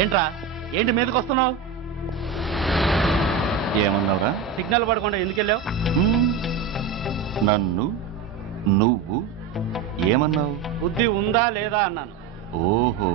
ఏంట్రా ఏంటి మీదకి వస్తున్నావు? ఏమన్నావురా? సిగ్నల్ పడకుండా ఎందుకు వెళ్ళావు? నన్ను నువ్వు ఏమన్నావు? బుద్ధి ఉందా లేదా అన్నాను. ఓహో,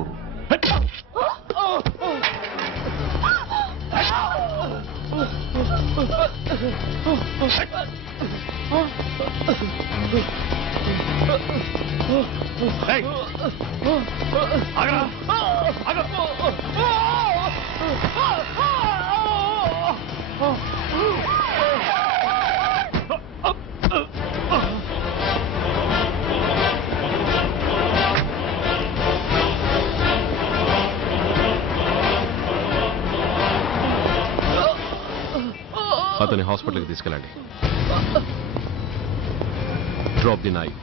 అతని హాస్పిటల్కి తీసుకెళ్ళండి. Drop the knife.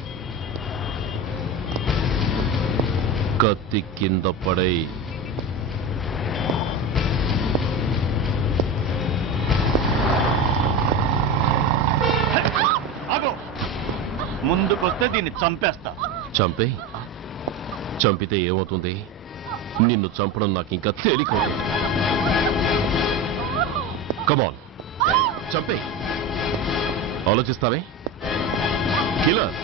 కత్తి కింద పడై. ముందుకొస్తే దీన్ని చంపేస్తా. చంపే. చంపితే ఏమవుతుంది? నిన్ను చంపడం నాకు ఇంకా తేలికవుతుంది. కమాన్, చంపే. ఆలోచిస్తావే కిల్లర్?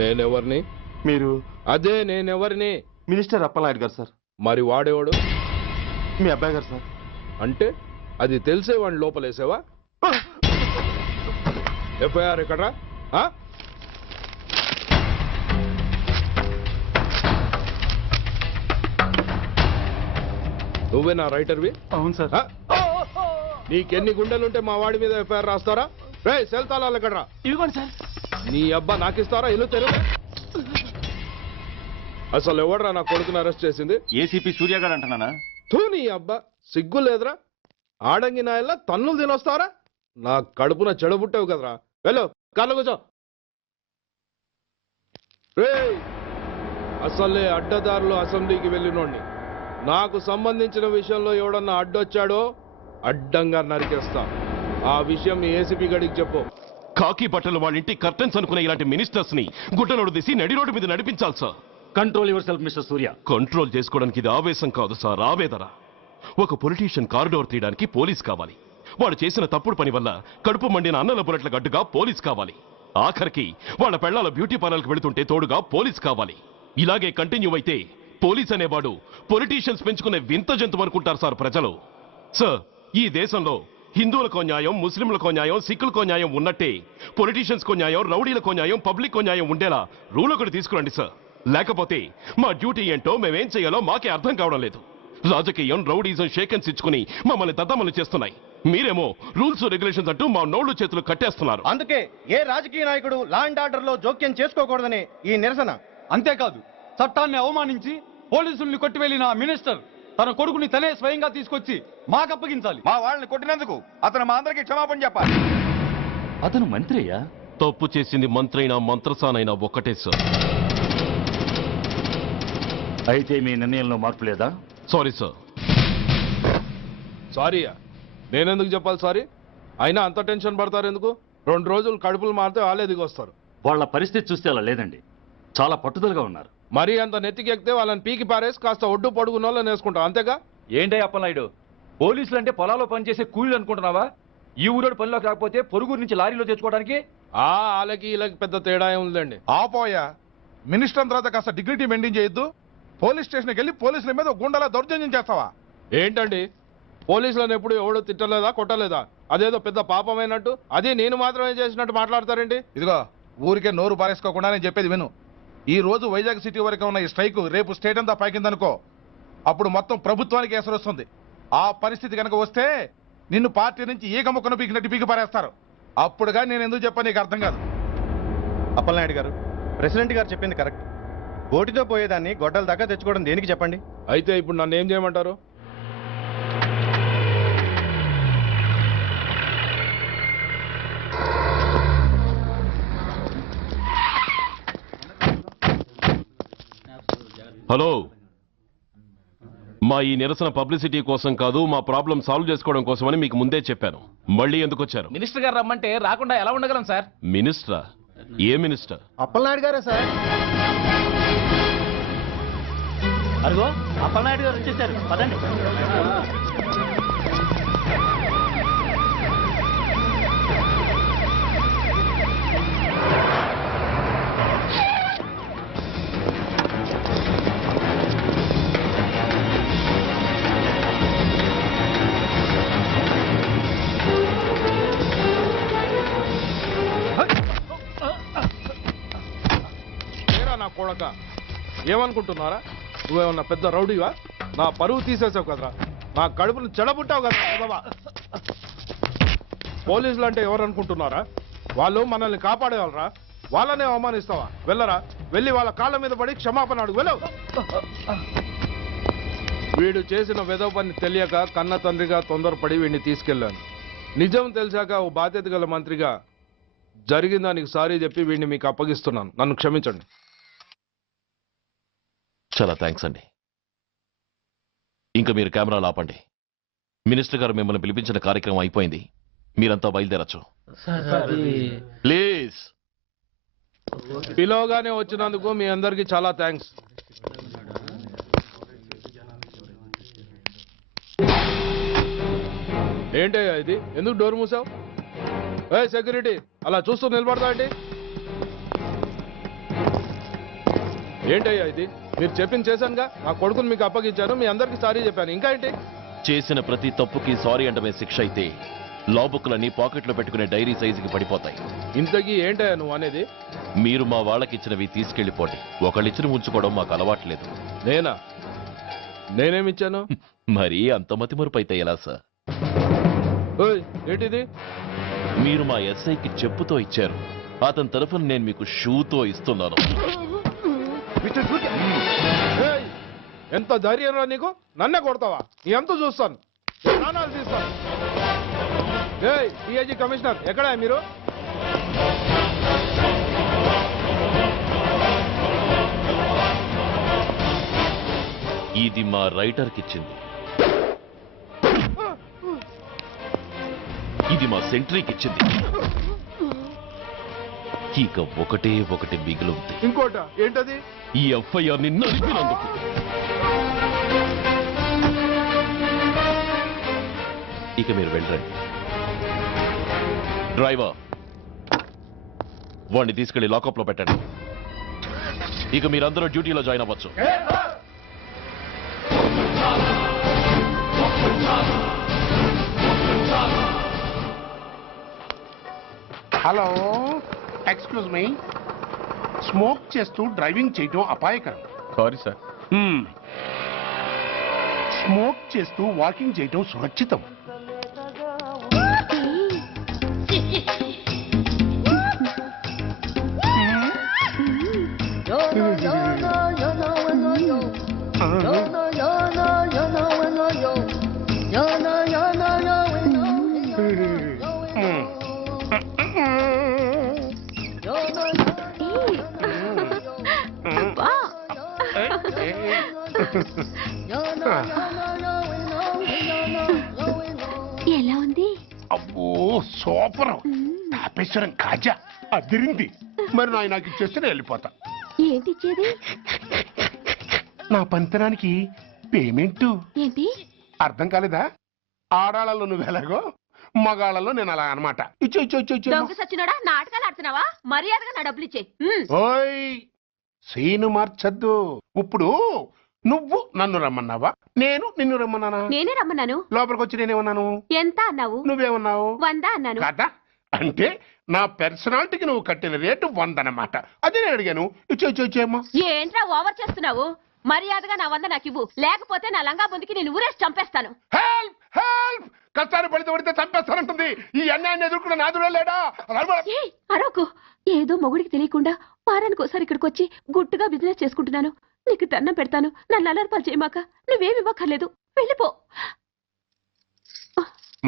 నేనెవరిని? మీరు అదే నేనెవరిని? మినిస్టర్ అప్పలనాయుడు గారు సార్. మరి వాడేవాడు? మీ అబ్బాయి గారు సార్. అంటే అది తెలిసే వాడిని లోపలేసావా? ఎఫ్ఐఆర్ ఎక్కడ్రా? నువ్వే నా రైటర్వి? అవును సార్. నీకెన్ని గుండెలుంటే మా వాడి మీద ఎఫ్ఐఆర్ రాస్తారా? రే సెల్ తాళాలు ఎక్కడ్రా? ఇదిగోండి సార్. నీ అబ్బా నాకిస్తారా? ఇల్లు తెరువు. అసలు ఎవడరా నా కొడుకుని అరెస్ట్ చేసింది? ఏసీపీ సూర్య గారు అంటున్నానా? తూ నీ అబ్బా సిగ్గు లేదురా? ఆడంగి నాయల్లా తన్నులు తినొస్తారా? నా కడుపున చెడబుట్టావు కదరా. వెళ్ళు కార్లో కూర్చో. రేయ్ అసలే అడ్డదారులు అసెంబ్లీకి వెళ్ళినోడిని. నాకు సంబంధించిన విషయంలో ఎవడన్నా అడ్డొచ్చాడో అడ్డంగా నరికేస్తా. ఆ విషయం మీ ఏసీపీ గడికి చెప్పు. కాకి బట్టలు వాళ్ళ ఇంటి కర్టెన్స్ అనుకునే ఇలాంటి మినిస్టర్స్ ని గుడ్డలోడు తీసి నడి రోడ్డు మీద నడిపించాలి sir. Control your self mister Surya. Control చేసుకోవడానికి ఇది ఆవేశం కాదు సార్, ఆవేదన. ఒక పొలిటీషియన్ కారిడోర్ తీయడానికి పోలీస్ కావాలి. వాడు చేసిన తప్పుడు పని వల్ల కడుపు మండిన అన్నల బుల్లెట్ల గడ్డుగా పోలీస్ కావాలి. ఆఖరికి వాళ్ళ పెళ్లాల బ్యూటీ పార్లర్కి వెళుతుంటే తోడుగా పోలీస్ కావాలి. ఇలాగే కంటిన్యూ అయితే పోలీస్ అనేవాడు పొలిటీషియన్స్ పెంచుకునే వింత జంతువు అనుకుంటారు సార్ ప్రజలు. సార్ ఈ దేశంలో హిందువులకో న్యాయం, ముస్లింలకో న్యాయం, సిక్కులకో న్యాయం ఉన్నట్టే పొలిటీషియన్స్కో న్యాయం, రౌడీలకో న్యాయం, పబ్లిక్కో న్యాయం ఉండేలా రూల్ ఒకటి తీసుకురండి సార్. లేకపోతే మా డ్యూటీ ఏంటో మేమేం చేయాలో మాకే అర్థం కావడం లేదు. రాజకీయం, రౌడీజం షేకెన్స్ ఇచ్చుకుని మమ్మల్ని దద్దమలు చేస్తున్నాయి. మీరేమో రూల్స్ రెగ్యులేషన్స్ అంటూ మా నోళ్లు చేతులు కట్టేస్తున్నారు. అందుకే ఏ రాజకీయ నాయకుడు లా అండ్ ఆర్డర్ లో జోక్యం చేసుకోకూడదని ఈ నిరసన. అంతేకాదు, చట్టాన్ని అవమానించి పోలీసుల్ని కొట్టివెళ్లిన మినిస్టర్ తన కొడుకుని తనే స్వయంగా తీసుకొచ్చి మాకు అప్పగించాలి. మా వాళ్ళని కొట్టినందుకు అతను మా అందరికి క్షమాపణ చెప్పాలి. అతను మంత్రి అయ్యా. తప్పు చేసింది మంత్రైనా మంత్రసానైనా ఒక్కటే సార్. అయితే మీ నిర్ణయంలో మార్పు లేదా? Sorry sir. సారీయా? నేనెందుకు చెప్పాలి సారీ? అయినా అంత టెన్షన్ పడతారు ఎందుకు? 2 రోజులు కడుపులు మారితే వాళ్ళే దిగొస్తారు. వాళ్ళ పరిస్థితి చూస్తే అలా లేదండి, చాలా పట్టుదలగా ఉన్నారు. మరీ అంత నెత్తికెక్కితే వాళ్ళని పీకి పారేసి కాస్త ఒడ్డు పొడుగున్న వాళ్ళని వేసుకుంటాం, అంతేగా? ఏంటే అప్పలనాయుడు, పోలీసులు అంటే పొలాల్లో పనిచేసే కూలీలు అనుకుంటున్నావా? ఈ ఊరోడు పనిలోకి రాకపోతే పొరుగురు నుంచి లారీలో తెచ్చుకోవడానికి వాళ్ళకి వీళ్ళకి పెద్ద తేడా ఉందండి. ఆపోయా, మినిస్టర్ తర్వాత కాస్త డిగ్నిటీ మెయింటైన్ చేయొద్దు. పోలీస్ స్టేషన్కి వెళ్ళి పోలీసుల మీద గుండాల దౌర్జన్యం చేస్తావా? ఏంటండి పోలీసులను ఎప్పుడు ఎవడు తిట్టలేదా, కొట్టలేదా? అదేదో పెద్ద పాపమైనట్టు, అదే నేను మాత్రమే చేసినట్టు మాట్లాడతారేంటి? ఇదిగో ఊరికే నోరు పారేసుకోకుండా నేను చెప్పేది విను. ఈ రోజు వైజాగ్ సిటీ వరకు ఉన్న ఈ స్ట్రైక్ రేపు స్టేట్ అంతా పైకిందనుకో, అప్పుడు మొత్తం ప్రభుత్వానికి ఎసరు వస్తుంది. ఆ పరిస్థితి కనుక వస్తే నిన్ను పార్టీ నుంచి ఈగ ముక్కను పీకినట్టు పీకి పారేస్తారు. అప్పుడుగా నేను ఎందుకు చెప్పాను నీకు అర్థం కాదు. అప్పలనాయుడు గారు, ప్రెసిడెంట్ గారు చెప్పింది కరెక్ట్. గోటితో పోయేదాన్ని గొడ్డల దాకా తెచ్చుకోవడం దేనికి చెప్పండి? అయితే ఇప్పుడు నన్ను ఏం చేయమంటారు? హలో, మా ఈ నిరసన పబ్లిసిటీ కోసం కాదు, మా ప్రాబ్లం సాల్వ్ చేసుకోవడం కోసమని మీకు ముందే చెప్పాను. మళ్ళీ ఎందుకు వచ్చారు? మినిస్టర్ గారు రమ్మంటే రాకుండా ఎలా ఉండగలం సార్? మినిస్టరా? ఏ మినిస్టర్? అప్పలనాయుడు గారే సార్. అదిగో అప్పలనాయుడు గారు వచ్చేసారు, పదండి. నా కొడక ఏమనుకుంటున్నారా? నువ్వేమన్నా పెద్ద రౌడీవా? నా పరువు తీసేసావు కదరా, నా కడుపును చెడబుట్టావు కదా బాబా. పోలీసులు అంటే ఎవరు అనుకుంటున్నారా? వాళ్ళు మనల్ని కాపాడేవాళ్ళరా? వాళ్ళనే అవమానిస్తావా? వెళ్ళరా, వెళ్ళి వాళ్ళ కాళ్ళ మీద పడి క్షమాపణ అడుగు, వెళ్ళవు. వీడు చేసిన వెధవ పని తెలియక కన్న తండ్రిగా తొందరపడి వీడిని తీసుకెళ్లాను. నిజం తెలిసాక ఓ బాధ్యత గల మంత్రిగా జరిగిన దానికి సారీ చెప్పి వీడిని మీకు అప్పగిస్తున్నాను. నన్ను క్షమించండి. చాలా థ్యాంక్స్ అండి. ఇంకా మీరు కెమెరాలు ఆపండి. మినిస్టర్ గారు మిమ్మల్ని పిలిపించిన కార్యక్రమం అయిపోయింది, మీరంతా బయలుదేరచ్చు ప్లీజ్. పిలవగానే వచ్చినందుకు మీ అందరికీ చాలా థ్యాంక్స్. ఏంటయ్యా ఇది? ఎందుకు డోర్ మూసావు? ఏ సెక్యూరిటీ, అలా చూస్తూ నిలబడతా ఏంటి? ఏంటయ్యా ఇది? మీరు చెప్పింది చేశానుగా. నా కొడుకుని మీకు అప్పగించాను, మీ అందరికి సారీ చెప్పాను. ఇంకా ఏంటి? చేసిన ప్రతి తప్పుకి సారీ అంటమే శిక్ష అయితే లా బుక్లన్నీ పాకెట్లో పెట్టుకునే డైరీ సైజుకి పడిపోతాయి. ఇంతకీ ఏంటయ్యా నువ్వు అనేది? మీరు మా వాళ్ళకిచ్చినవి తీసుకెళ్లిపోండి. ఒకళ్ళిచ్చిన ఉంచుకోవడం మాకు అలవాట్లేదు. నేనా? నేనేమిచ్చాను? మరీ అంత మతిమరుపు అయితే ఎలా సార్? ఓయ్, ఏంటిది? మీరు మా ఎస్ఐకి చెప్పుతో ఇచ్చారు. అతని తరఫున నేను మీకు షూతో ఇస్తున్నాను. ఏయ్, ఎంత ధైర్యం రా నీకు? నన్నే కొడతావా? నీ ఎంత చూస్తాను, ప్రాణాలు తీస్తాను. ఏయ్, డిఐజీ కమిషనర్ ఎక్కడా మీరు? ఇది మా రైటర్కి ఇచ్చింది. ఇది మా సెంట్రీకి ఇచ్చింది. ఇక ఒకటి మిగిలింది. ఇంకోట ఏంటది? ఈ ఎఫ్ఐఆర్ ని నడిపినందుకు. ఇక మీరు వెళ్ళండి. డ్రైవర్, వాడిని తీసుకెళ్లి లాకప్ లో పెట్టండి. ఇక మీరందరూ డ్యూటీలో జాయిన్ అవ్వచ్చు. Hello, excuse me. స్మోక్ చేస్తూ డ్రైవింగ్ చేయటం అపాయకరం. Sorry sir. స్మోక్ చేస్తూ వాకింగ్ చేయటం సురక్షితం. ఎలా ఉంది? అబ్బో సూపర్. తాపేశ్వరం కాజా అదిరింది. మరి నాకు ఇచ్చేస్తే నేను వెళ్ళిపోతా. ఏంటి ఇచ్చేది? నా పంతనానికి పేమెంట్. ఏంటి అర్థం కాలేదా? ఆడాళ్ళలో నువ్వు ఎలాగో, మగాళ్ళలో నేను అలా అనమాట. దొంగ సచ్చినోడా, నాటకాలు ఆడుతున్నావా? మర్యాదగా నా డబ్బులు ఇచ్చే. ఓయ్, సీను మార్చద్దు. ఇప్పుడు నువ్వు నన్ను రమ్మన్నావా, నేను నిన్ను రమ్మన్నానా? నేనే రమ్మన్నాను. లోపలికి వచ్చి నేనేమన్నాను? ఎంత అన్నావు? నువ్వేమన్నావు? 100 అన్నాను. కదా, అంటే నా పర్సనాలిటీకి నువ్వు కట్టిన రేటు 100 అన్నమాట. అదే నేను అడిగాను. ఇచ్చేమ్మా. ఏంట్రా ఓవర్ చేస్తున్నావు? మర్యాదగా నా 100 నాకు ఇవ్వు, లేకపోతే నా లంగా ముందుకి నేను ఊరేసి చంపేస్తాను. Help help! కష్టాన్ని పడితే చంపేస్తానంటుంది. ఈ అన్యాయాన్ని ఎదుర్కొన్న నాదుడే లేడా? అరవకు. ఏదో మొగుడికి తెలియకుండా వారానికి ఒకసారి ఇక్కడికి వచ్చి గుట్టుగా బిజినెస్ చేసుకుంటున్నాను. నీకు దండం పెడతాను, నన్ను అలర్పాలు చేయమాక. నువ్వేమి ఇవ్వక్కర్లేదు, వెళ్ళిపో.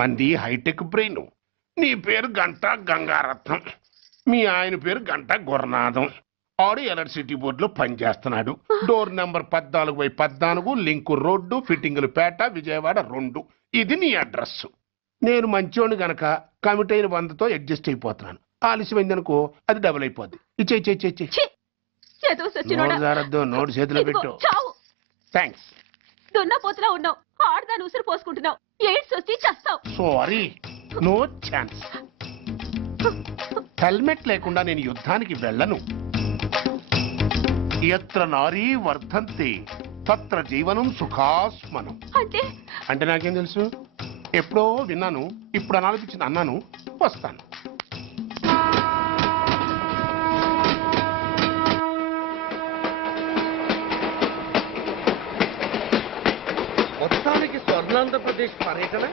మంది హైటెక్ బ్రెయిన్. నీ పేరు గంట గంగారత్నం, మీ ఆయన పేరు గంట గురునాథం. ఆడు ఎలక్ట్రిసిటీ బోర్డులో పనిచేస్తున్నాడు. డోర్ నెంబర్ 14/14, లింకు రోడ్డు, ఫిట్టింగులు పేట, విజయవాడ 2. ఇది నీ అడ్రస్. నేను మంచోని గనక కమిట్ అయిన 100తో అడ్జస్ట్ అయిపోతున్నాను. ఆలస్యమైందనుకో అది డబుల్ అయిపోద్ది. ఇచ్చే నోటు చేతిలో పెట్టు. థ్యాంక్స్. దున్నపోతులా ఉన్నావు, ఆడదాన్ని ఉసురు పోసుకుంటున్నావు. ఎయిడ్స్ వచ్చి చస్తావు. Sorry, no chance. హెల్మెట్ లేకుండా నేను యుద్ధానికి వెళ్ళను. ఎత్ర నారీ వర్ధంతి తత్ర జీవనం సుఖాస్మనం. అంటే నాకేం తెలుసు? ఎప్పుడో విన్నాను, ఇప్పుడు అనాలనిపించింది అన్నాను. వస్తాను. మొత్తానికి స్వర్ణాంధ్రప్రదేశ్ పర్యటన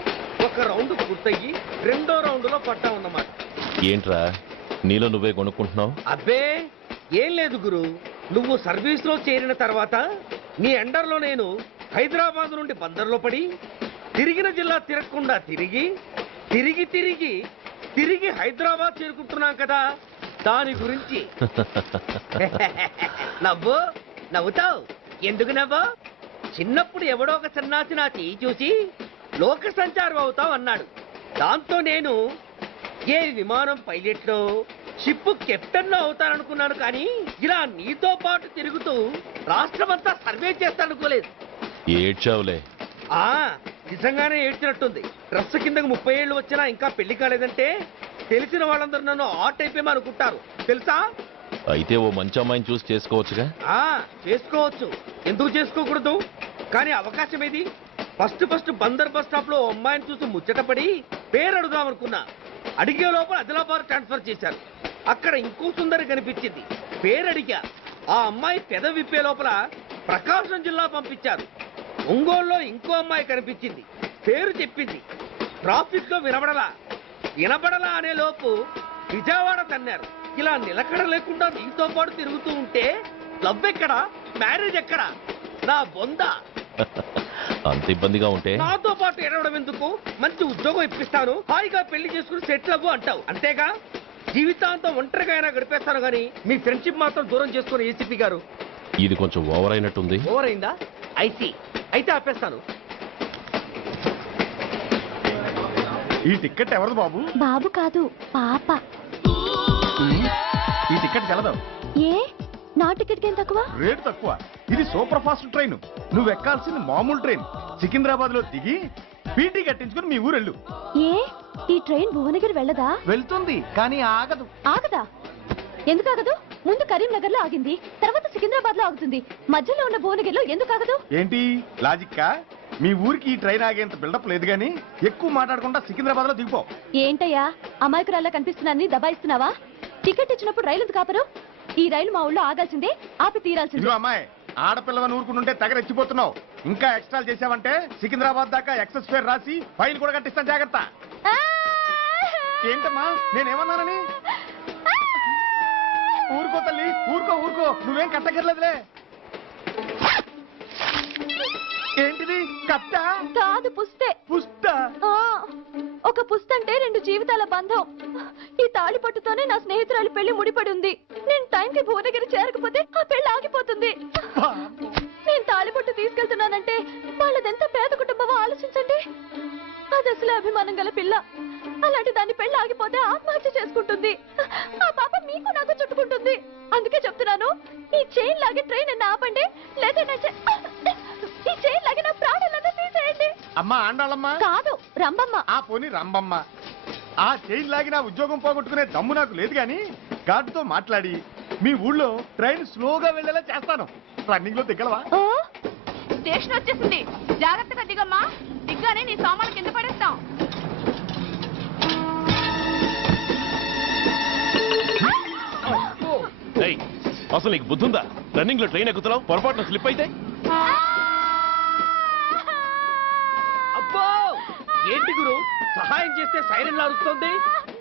ఒక రౌండ్ పూర్తయ్యి 2వ రౌండ్లో పట్టామన్నమాట. ఏంట్రా నీలో నువ్వే కొనుక్కుంటున్నావు? అబ్బే ఏం లేదు గురు. నువ్వు సర్వీస్ లో చేరిన తర్వాత నీ అండర్లో నేను హైదరాబాద్ నుండి బందర్లో పడి తిరిగిన జిల్లా తిరగకుండా తిరిగి తిరిగి తిరిగి తిరిగి హైదరాబాద్ చేరుకుంటున్నాం కదా, దాని గురించి. నవ్వు నవ్వుతావు ఎందుకు నవ్వు? చిన్నప్పుడు ఎవడో ఒక సన్నాసి నా చెయ్యి చూసి లోక సంచారం అవుతావు అన్నాడు. దాంతో నేను ఏ విమానం పైలట్లో షిప్ కెప్టెన్ అవుతాననుకున్నాను. కానీ ఇలా నీతో పాటు తిరుగుతూ రాష్ట్రమంతా సర్వే చేస్తాననుకోలేదు. ఏడ్చావులే. నిజంగానే ఏడ్చినట్టుంది. డ్రెస్ కిందకు 30 ఏళ్ళు వచ్చినా ఇంకా పెళ్లి కాలేదంటే తెలిసిన వాళ్ళందరూ నన్ను ఆట్ అయిపోయామనుకుంటారు తెలుసా. అయితే ఓ మంచి అమ్మాయిని చూసి చేసుకోవచ్చుగా. చేసుకోవచ్చు, ఎందుకు చేసుకోకూడదు? కానీ అవకాశం ఏది? ఫస్ట్ బందర్ బస్ స్టాప్ లో అమ్మాయిని చూసి ముచ్చటపడి పేరు అడుగుదాం అనుకున్నా. అడిగే లోపల ఆదిలాబాద్ ట్రాన్స్ఫర్ చేశారు. అక్కడ ఇంకో సుందరి కనిపించింది, పేరు అడిగా. ఆ అమ్మాయి పెద విప్పే లోపల ప్రకాశం జిల్లా పంపించారు. ఒంగోలులో ఇంకో అమ్మాయి కనిపించింది, పేరు చెప్పింది. ట్రాఫిక్ లో వినబడలా అనే లోపు విజయవాడ తన్నారు. ఇలా నిలకడ లేకుండా నీతో పాటు తిరుగుతూ ఉంటే లవ్ ఎక్కడా, మ్యారేజ్ ఎక్కడా? నా బొంద. అంత ఇబ్బందిగా ఉంటే నాతో పాటు ఎడవడం ఎందుకు? మంచి ఉద్యోగం ఇప్పిస్తాను, హాయిగా పెళ్లి చేసుకుని సెటిల్ అవ్వు అంటావు అంతేగా. జీవితాంతం ఒంటరిగా అయినా గడిపేస్తాను గానీ మీ ఫ్రెండ్షిప్ మాత్రం దూరం చేసుకుని ఏసీపీ గారు. ఇది కొంచెం ఓవర్ అయినట్టుంది. ఓవర్ అయిందా? అయితే ఆపేస్తాను. ఈ టికెట్ ఎవరిది బాబు? బాబు కాదు, పాప. ఈ టికెట్ గలదు. ఏ నా టికెట్ ఏం తక్కువ? రేటు తక్కువ. ఇది సూపర్ ఫాస్ట్ ట్రైన్. నువ్వు ఎక్కాల్సింది మామూలు ట్రైన్. సికింద్రాబాద్ లో దిగి పీటీ కట్టించుకుని మీ ఊరెళ్ళు. ఏ ఈ ట్రైన్ భువనగిరి వెళ్ళదా? వెళ్తుంది కానీ ఆగదు. ఆగదా? ఎందుకు ఆగదు? ముందు కరీంనగర్ లో ఆగింది, తర్వాత సికింద్రాబాద్ లో ఆగుతుంది. మధ్యలో ఉన్న భువనగిరిలో ఎందుకు ఆగదు? ఏంటి లాజిక్కా? మీ ఊరికి ఈ ట్రైన్ ఆగేంత బిల్డప్ లేదు గానీ ఎక్కువ మాట్లాడకుండా సికింద్రాబాద్ లో దిగిపో. ఏంటయ్యా అమాయకురాల్లా కనిపిస్తున్నాన్ని దబాయిస్తున్నావా? టికెట్ ఇచ్చినప్పుడు రైలు ఎందుకు ఆపరు? ఈ రైలు మా ఊళ్ళో ఆగాల్సిందే, ఆపి తీరాల్సిందే. ఇదిగో అమ్మాయి, ఆడపిల్లవని ఊరుకుంటుంటే తెగరెచ్చిపోతున్నావు. ఇంకా ఎక్స్ట్రాలు చేసావంటే సికింద్రాబాద్ దాకా ఎక్సెస్ ఫేర్ రాసి ఫైన్ కూడా కట్టిస్తాను, జాగ్రత్త. ఏంటమ్మా నేనేమన్నానని? ఊరుకో తల్లి, ఊరుకో, నువ్వేం కట్టగర్లేదులే. ఏంటిది? కట్ట కాదు, పుస్తే. పుస్తా? ఒక పుస్తంటే 2 జీవితాల బంధం. ఈ తాళి పట్టుతోనే నా స్నేహితురాలి పెళ్లి ముడిపడి ఉంది. నేను టైంకి భువనగిరి చేరకపోతే ఆ పెళ్లి ఆగిపోతుంది. నేను తాళి పట్టు తీసుకెళ్తున్నానంటే వాళ్ళదెంత పేద కుటుంబమో ఆలోచించండి. అది అసలు అభిమానం గల పిల్ల. అలాంటి దాని పెళ్లి ఆగిపోతే ఆత్మహత్య చేసుకుంటుంది. ఆ పాప మీకు నాకు చుట్టుకుంటుంది. అందుకే చెప్తున్నాను, ఈ చైన్ లాగే ట్రైన్ అన్న ఆపండి, లేదా ఈ చైన్ లాగే నా ప్రాణాలన్నా తీసేయండి. అమ్మా ఆండాళ్ళమ్మా కాదు, రంబమ్మ. ఆ పోనీ రంబమ్మ. ఆ చైన్ లాగి నా ఉద్యోగం పోగొట్టుకునే దమ్ము నాకు లేదు గాని గార్డుతో మాట్లాడి మీ ఊళ్ళో ట్రైన్ స్లోగా వెళ్ళేలా చేస్తాను. రన్నింగ్ లో దిగలవా? స్టేషన్ వచ్చేసింది, జాగ్రత్తగా దిగమ్మా. దిగ్గానే నీ సామాను కింద పడేస్తాం. అసలు నీకు బుద్ధుందా? రన్నింగ్ లో ట్రైన్ ఎక్కుతున్నావు, పొరపాటున స్లిప్ అయితే? అబ్బో ఏంటి గురు, సహాయం చేస్తే సైరన్ అరుస్తోంది.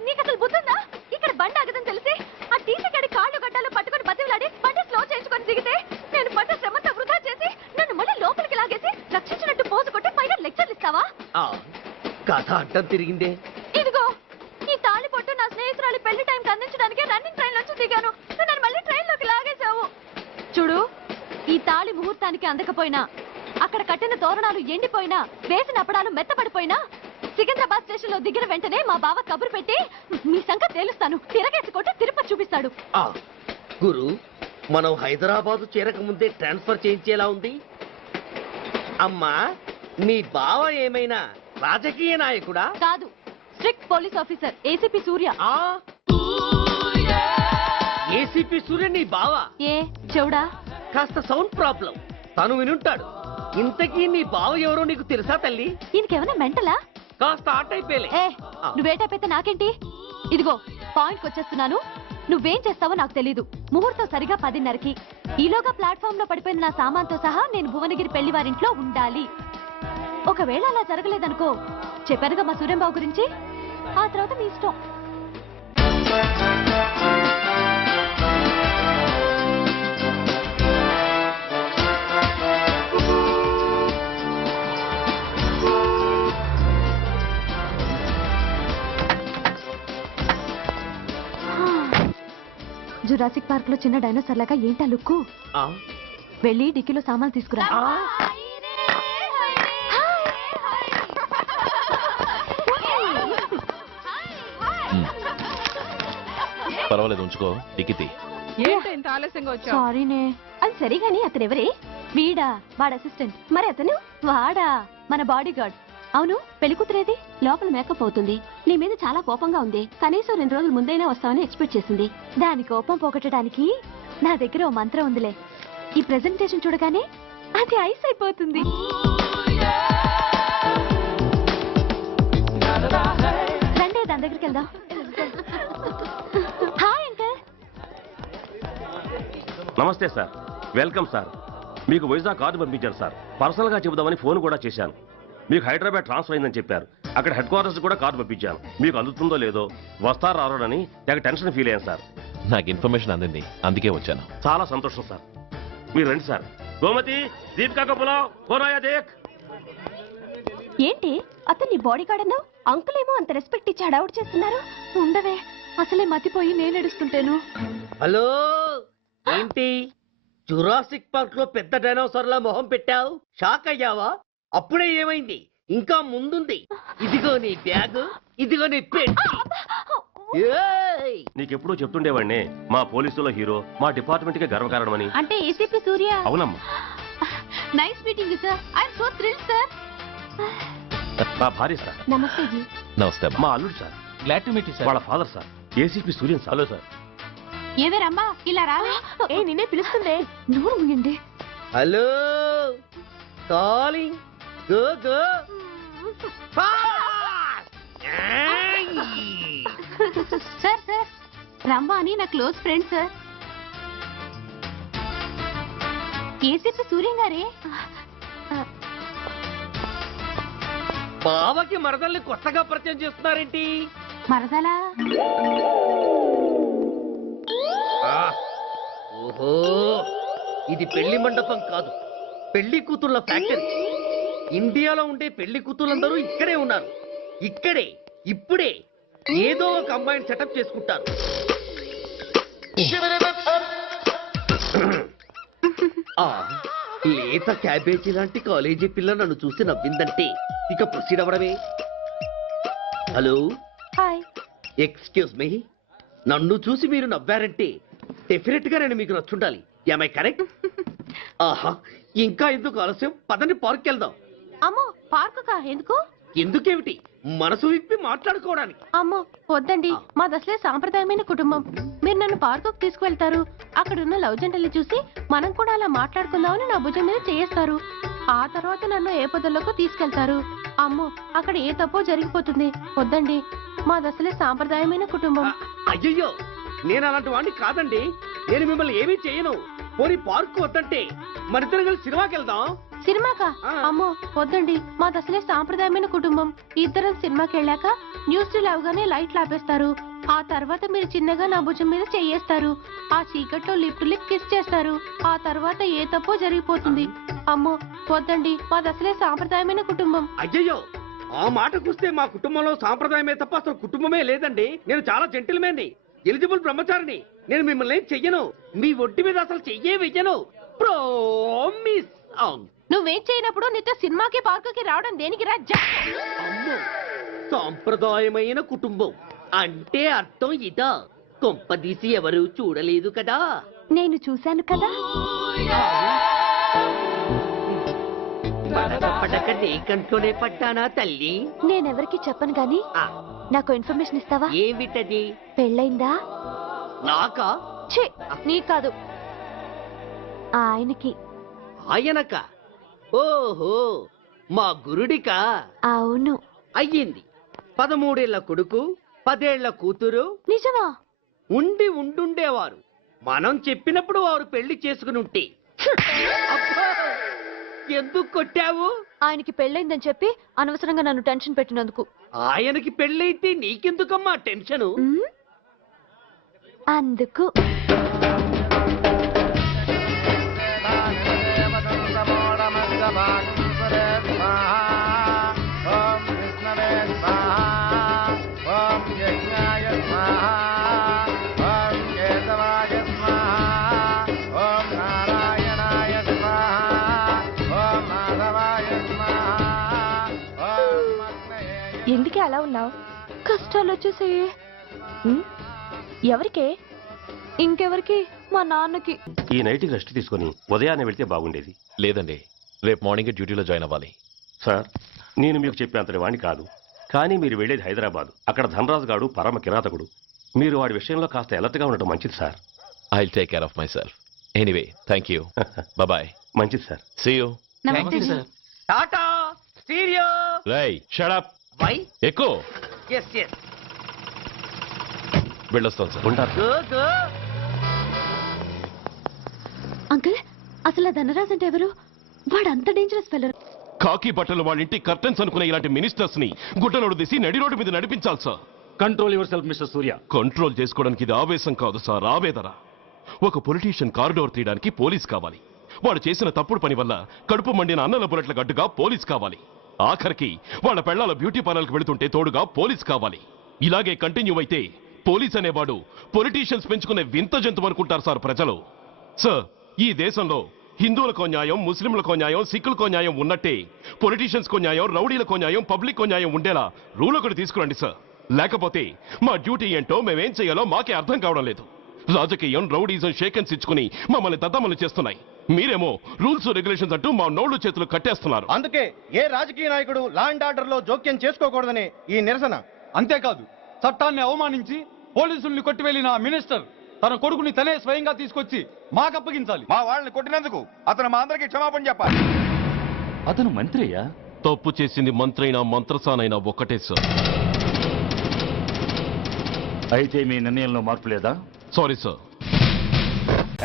నీకు అసలు బుద్ధుందా? ఇక్కడ బండి ఆగదని తెలిసి ఆ టీసీ గడి కాళ్ళు గడ్డాలు పట్టుకొని బతిలాడి బండి స్లో చేయించుకొని దిగితే నేను పడ్డ శ్రమంతా వృధా చేసి నన్ను మళ్ళీ లోపలికి లాగేసి రక్షించినట్టు పోజు కొట్టి పైన లెక్చర్లు ఇస్తావా? కథ అడ్డం తిరిగిందే. ఇదిగో ఈ తాళి పొట్టు నా స్నేహితురాలి పెళ్లి టైంకి అందించడానికి రన్నింగ్ ట్రైన్ నుంచి దిగాను. నన్ను మళ్ళీ ట్రైన్ లోకి లాగేశావు. చూడు, ఈ తాళి ముహూర్తానికి అందకపోయినా, అక్కడ కట్టిన తోరణాలు ఎండిపోయినా, వేసిన అప్పడాలు మెత్తపడిపోయినా, సికింద్రాబాద్ స్టేషన్ లో దిగిన వెంటనే మా బావ కబురు పెట్టి మీ సంగతి తేలుస్తాను, తిరగేసి కొట్టి తిరుపతి చూపిస్తాడు. గురు, మనం హైదరాబాద్ చేరక ముందే ట్రాన్స్ఫర్ చేయించేలా ఉంది. అమ్మా, నీ బావ ఏమైనా రాజకీయ నాయకుడా? కాదు, స్ట్రిక్ట్ పోలీస్ ఆఫీసర్, ఏసీపీ సూర్య. ఏసీపీ సూర్య నీ బావ? ఏ చెవుడా? కాస్త సౌండ్ ప్రాబ్లం, తను వినుంటాడు. ఇంతకీ నీ బావ ఎవరో నీకు తెలుసా తల్లి? ఈయనకేమైనా మెంటలా? కాస్త ఆ టైపేలే. నువ్వే టైప్ నాకేంటి? ఇదిగో పాయింట్కి వచ్చేస్తున్నాను. నువ్వేం చేస్తావో నాకు తెలీదు. ముహూర్తం సరిగా 10:30కి. ఈలోగా ప్లాట్ఫామ్ లో పడిపోయిన నా సామాన్తో సహా నేను భువనగిరి పెళ్లి వారింట్లో ఉండాలి. ఒకవేళ అలా జరగలేదనుకో, చెప్పానుగా మా సూర్యంబాబు గురించి, ఆ తర్వాత మీ ఇష్టం. జురాసిక్ పార్క్ లో చిన్న డైనోసార్ లాగా ఏంటా లుక్కు? వెళ్ళి డిక్కీలో సామాన్లు తీసుకురా. పర్వాలేదు, ఉంచుకో. టికెట్ సారీనే. అది సరిగాని అతను ఎవరే? వీడా, వాడు అసిస్టెంట్. మరి అతను వాడా, మన బాడీ గార్డ్. అవును పెళ్లి కూతురేది? లోపల మేకప్ అవుతుంది. నీ మీద చాలా కోపంగా ఉంది. కనీసం 2 రోజుల ముందైనా వస్తామని ఎక్స్పెక్ట్ చేసింది. దాని కోపం పోగొట్టడానికి నా దగ్గర ఓ మంత్రం ఉందిలే. ఈ ప్రెజెంటేషన్ చూడగానే అది ఐస్ అయిపోతుంది. రండి దాని దగ్గరికి వెళ్దాం. Hi uncle. నమస్తే సార్, వెల్కమ్ సార్. మీకు వైజాగ్ కార్డు పంపించారు సార్. పర్సనల్గా చెబుదామని ఫోన్ కూడా చేశాను. మీకు హైదరాబాద్ ట్రాన్స్ఫర్ అయిందని చెప్పారు. అక్కడ హెడ్ క్వార్టర్స్ కూడా కార్డు పంపించాను. మీకు అందుతుందో లేదో, వస్తారో రారోనని తెగ టెన్షన్ ఫీల్ అయ్యాను సార్. నాకు ఇన్ఫర్మేషన్ అందింది, అందుకే వచ్చాను. చాలా సంతోషం సార్. మీరు రండి సార్. గోమతి, దీపికా కపులావ్, కోరాయా దేక్. ఏంటి అతన్ని బాడీ గార్డ్ అన్నావు? అంకుల్ ఏమో అంత రెస్పెక్ట్ ఇచ్చి హడావుడు చేస్తున్నారు. ఉండవే, అసలే మతిపోయి నేను ఏడుస్తుంటాను. హలో, ఏంటి జురాసిక్ పార్క్ లో పెద్ద డైనోసార్లా మొహం పెట్టావు? షాక్ అయ్యావా? అప్పుడే ఏమైంది? ఇంకా ముందుంది. ఇదిగో నీ బ్యాగ్, ఇదిగో నీ పెట్టి. నీకెప్పుడూ చెప్తుండేవాడిని, మా పోలీసులో హీరో, మా డిపార్ట్మెంట్ కి గర్వకారణమని. అంటే ఏసీపీ సూర్య. అవునమ్మా. Nice meeting sir. I'm so thrilled sir. మా భార్య సార్. నమస్తే జీ. నమస్తే. మా అల్లుడు sir. Glad to meet you sir. వాళ్ళ father sir, ACP Suryan sir. Hello sir. ఏవే రమ్మా, ఇలా రావే. ఏ నిన్నే పిలుస్తుందే. నువ్వు ముగిండి. Hello, calling. Go go. Sir sir, Ramma అని నా close friend sir. ACP Suryam గారే. బావకి మరదల్ని కొత్తగా పరిచయం చేస్తున్నారేంటి? మరదలా? ఓహో, ఇది పెళ్లి మండపం కాదు, పెళ్లి కూతుర్ల ఫ్యాక్టరీ. ఇండియాలో ఉండే పెళ్లి కూతుర్లందరూ ఇక్కడే ఉన్నారు. ఇక్కడే ఇప్పుడే ఏదో ఒక అమ్మాయిని సెటప్ చేసుకుంటారు. లేత క్యాబేజీ లాంటి కాలేజీ పిల్ల నన్ను చూసి నవ్విందంటే ఇక ప్రొసీడ్ అవ్వడమే. Hello, hi. ఎక్స్క్యూజ్ మీ, నన్ను చూసి మీరు నవ్వారంటే డెఫినెట్ గా నేను మీకు నచ్చుండాలి. Am I correct? ఆహా, ఇంకా ఎందుకు ఆలస్యం? పదండి పార్క్ వెళ్దాం. అమ్మో, పార్కు కా? ఎందుకు? ఎందుకేమిటి, మనసు విప్పి మాట్లాడుకోవడానికి. అమ్మో వద్దండి, మాది అసలే సాంప్రదాయమైన కుటుంబం. మీరు నన్ను పార్కుకు తీసుకువెళ్తారు, అక్కడున్న లవ్ జంటలు చూసి మనం కూడా అలా మాట్లాడుకుందామని నా భుజం మీద చేస్తారు. ఆ తర్వాత నన్ను ఏ పొదల్లోకి తీసుకెళ్తారు. అమ్మో, అక్కడ ఏ తప్పో జరిగిపోతుంది. వద్దండి, మాది అసలే సాంప్రదాయమైన కుటుంబం. అయ్యయ్యో, నేను అలాంటి వాడిని కాదండి. నేను మిమ్మల్ని ఏమీ చేయను. పోనీ పార్క్ వద్దంటే మరిద్దరం కలిసి సినిమాకి వెళ్దాం. సినిమాకా? అమ్మో వద్దండి, మాది అసలే సాంప్రదాయమైన కుటుంబం. ఇద్దరం సినిమాకి వెళ్ళాక న్యూస్ అవగానే లైట్లు ఆపేస్తారు. ఆ తర్వాత మీరు చిన్నగా నా భుజం మీద చెయ్యేస్తారు. ఆ చీకట్లో లిప్ టు లిప్ కిస్ చేస్తారు. ఆ తర్వాత ఏ తప్పో జరిగిపోతుంది. అమ్మో వద్దండి, మాది అసలే సాంప్రదాయమైన కుటుంబం. అయ్యయ్యో, ఆ మాటకొస్తే మా కుటుంబంలో సాంప్రదాయమే తప్ప అసలు కుటుంబమే లేదండి. నేను చాలా జెంటిల్మెన్ని, ఎలిజిబుల్ బ్రహ్మచారిని. నేను మిమ్మల్ని ఏం చెయ్యను. మీ ఒంటి మీద అసలు చెయ్యే వెయ్యను. ప్రామిస్. అవును, నువ్వేం చేయనప్పుడు నీతో సినిమాకి పార్కుకి రావడం దేనికి రా? అమ్మో, సాంప్రదాయమైన కుటుంబం అంటే అర్థం ఇదా? కొంపదీసి ఎవరు చూడలేదు కదా? నేను చూశాను కదా. పడక నీ కంట్లోనే పడ్డానా తల్లి? నేనెవరికి చెప్పను గాని నాకు ఇన్ఫర్మేషన్ ఇస్తావా? ఏమిటది? పెళ్ళైందా? నాకా? ఛీ, నీ కాదు, ఆయనకి. ఆయనక? ఓహో, మా గురుడికా? అవును. అయ్యింది. 13 ఏళ్ల కొడుకు, 10 ఏళ్ల కూతురు. నిజమా? ఉండి ఉండుండేవారు. మనం చెప్పినప్పుడు వారు పెళ్లి చేసుకుని ఉంటే. అబ్బా, ఎందుకు కొట్టావు? ఆయనకి పెళ్ళైందని చెప్పి అనవసరంగా నన్ను టెన్షన్ పెట్టినందుకు. ఆయనకి పెళ్ళైతే నీకెందుకమ్మా టెన్షను? అందుకు. ఎందుకే అలా ఉన్నావు? కష్టాలు వచ్చేసాయి. ఎవరికే? ఇంకెవరికి? మా నాన్నకి. ఈ నైట్ రెస్ట్ తీసుకొని ఉదయాన్నే వెళ్తే బాగుండేది. లేదండి, రేపు మార్నింగ్ డ్యూటీలో జాయిన్ అవ్వాలి. సార్, నేను మీకు చెప్పేంతటి వాణ్ణి కాదు, కానీ మీరు వెళ్ళేది హైదరాబాద్. అక్కడ ధనరాజు గాడు పరమ కిరాతకుడు. మీరు వాడి విషయంలో కాస్త అలర్ట్గా ఉండటం మంచిది sir. I take care of myself. Anyway thank you. Bye. మంచిది sir. See you. Tata stereo. రై షట్ అప్. వై? ఎక్కువ ఎస్ ఎస్. వెళ్ళొస్తాను సార్. ఉంటారు. Go go. అంకుల్, అసలు ఆ ధనరాజ్ అంటే ఎవరు? వాడు అంత డేంజరస్ ఫెల్లర్. కాకి బట్టలు వాళ్ళ ఇంటి కర్టెన్స్ అనుకునే ఇలాంటి మినిస్టర్స్ ని గుడ్డలోడు తీసి నడి రోడ్డు మీద నడిపించాలి sir. Control your self mister Surya. Control చేసుకోవడానికి ఇది ఆవేశం కాదు సార్, ఆవేదన. ఒక పొలిటీషియన్ కారిడోర్ తీయడానికి పోలీస్ కావాలి. వాడు చేసిన తప్పుడు పని వల్ల కడుపు మండిన అన్నల బుల్లెట్ల గడ్డుగా పోలీస్ కావాలి. ఆఖరికి వాళ్ళ పెళ్లాల బ్యూటీ పార్లర్కి వెళుతుంటే తోడుగా పోలీస్ కావాలి. ఇలాగే కంటిన్యూ అయితే పోలీస్ అనేవాడు పొలిటీషియన్స్ పెంచుకునే వింత జంతువు అనుకుంటారు సార్ ప్రజలు. సార్, ఈ దేశంలో హిందువులకో న్యాయం, ముస్లింలకో న్యాయం, సిక్కులకో న్యాయం ఉన్నట్టే పొలిటీషియన్స్కో న్యాయం, రౌడీలకో న్యాయం, పబ్లిక్కో న్యాయం ఉండేలా రూల్ ఒకటి తీసుకురండి సార్. లేకపోతే మా డ్యూటీ ఏంటో మేమేం చేయాలో మాకే అర్థం కావడం లేదు. రాజకీయం, రౌడీజం షేకెన్స్ ఇచ్చుకుని మమ్మల్ని దద్దమలు చేస్తున్నాయి. మీరేమో రూల్స్ రెగ్యులేషన్స్ అంటూ మా నోళ్లు చేతులు కట్టేస్తున్నారు. అందుకే ఏ రాజకీయ నాయకుడు లా అండ్ ఆర్డర్ లో జోక్యం చేసుకోకూడదని ఈ నిరసన. అంతేకాదు, చట్టాన్ని అవమానించి పోలీసుల్ని కొట్టివెళ్లిన ఆ మినిస్టర్ తన కొడుకుని తనే స్వయంగా తీసుకొచ్చి మాకు అప్పగించాలి. మా వాళ్ళని కొట్టినందుకు అతను మా అందరికీ క్షమాపణ చెప్పాలి. అతను మంత్రి అయ్యా. తప్పు చేసింది మంత్రైనా మంత్రసానైనా ఒక్కటే సార్. అయితే మీ నిర్ణయంలో మార్పు లేదా? Sorry sir.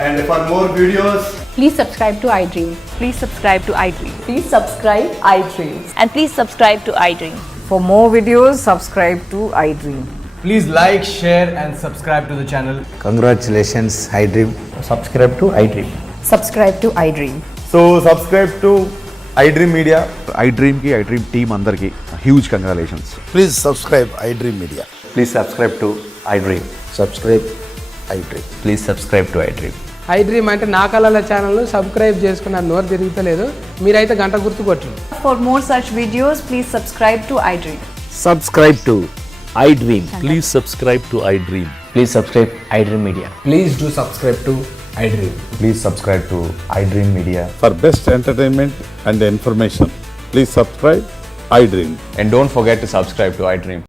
And for more videos, please subscribe to iDream. Please subscribe to iDream. Please subscribe iDream. And please subscribe to iDream. For more videos, subscribe to iDream. please like, share and subscribe to the channel. Congratulations, iDream. Subscribe to iDream. Subscribe to iDream. So subscribe to iDream Media. iDream ki iDream team andarki huge congratulations. Please subscribe iDream Media. Please subscribe to iDream. Subscribe iDream. Please subscribe to iDream. iDream అంటే నా కళల channel subscribe చేసుకున్న నోరు తిరుగుతలేదు. మీరైతే గంట గుర్తు కొట్టండి. For more such videos, please subscribe to iDream. Subscribe to iDream. Please subscribe to iDream. Please subscribe iDream Media. Please do subscribe to iDream. Please subscribe to iDream Media. For best entertainment and information, please subscribe iDream. And don't forget to subscribe to iDream.